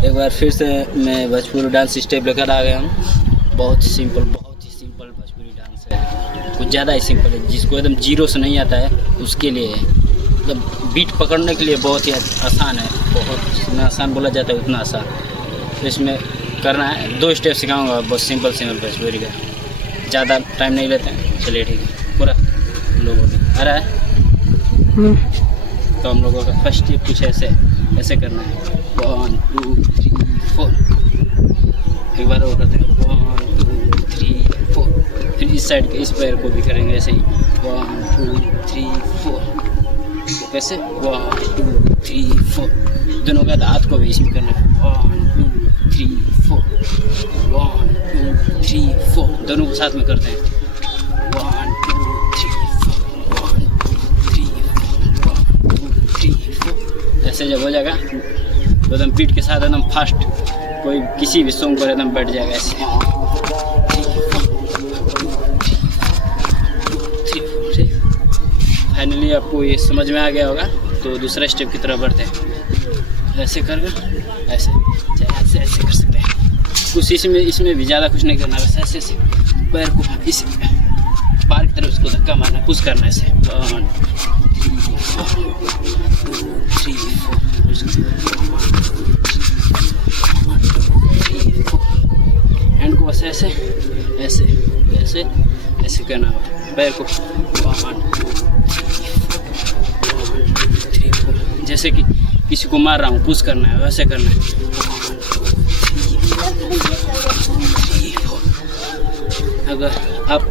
एक बार फिर से मैं भोजपुरी डांस स्टेप लेकर आ गया हूँ। बहुत ही सिंपल भोजपुरी डांस है, कुछ ज़्यादा ही सिंपल है। जिसको एकदम जीरो से नहीं आता है उसके लिए है। मतलब बीट पकड़ने के लिए बहुत ही आसान है, बहुत जितना आसान बोला जाता है उतना आसान। तो इसमें करना है 2 स्टेप सिखाऊंगा, बहुत सिंपल भोजपुरी का, ज़्यादा टाइम नहीं लेते हैं। चलिए ठीक है, पूरा लोगों को आ रहा है। तो हम लोगों का फर्स्ट स्टेप कुछ ऐसे करना है। 1 2 3 4। एक बार और करते हैं 1 2 3 4। फिर इस साइड के इस पैर को भी करेंगे ऐसे ही 1 2 3 4। कैसे 1 2 3 4। दोनों का हाथ को भी इसमें करना है 1 2 3 4 1 2 3 4। दोनों को साथ में करते हैं 1 2 3 4 1 2 3 4। ऐसे जब हो जाएगा तो एकदम बीट के साथ एकदम फास्ट कोई किसी भी सॉन्ग पर एकदम बैठ जाएगा ऐसे। फाइनली आपको ये समझ में आ गया होगा। तो दूसरा स्टेप की तरफ बढ़ते हैं। ऐसे कर ऐसे ऐसे कर सकते हैं। कुछ इसमें भी ज़्यादा कुछ नहीं करना, बस ऐसे पैर को इस बाहर की तरफ इसको धक्का मारना, पुश करना ऐसे 1 2 3 4। हैंड को बस ऐसे ऐसे ऐसे ऐसे करना होगा। पैर को 1 2 3 4। जैसे कि किसी को मार रहा हूँ, पुश करना है, वैसे करना है 1 2 3 4। अगर आप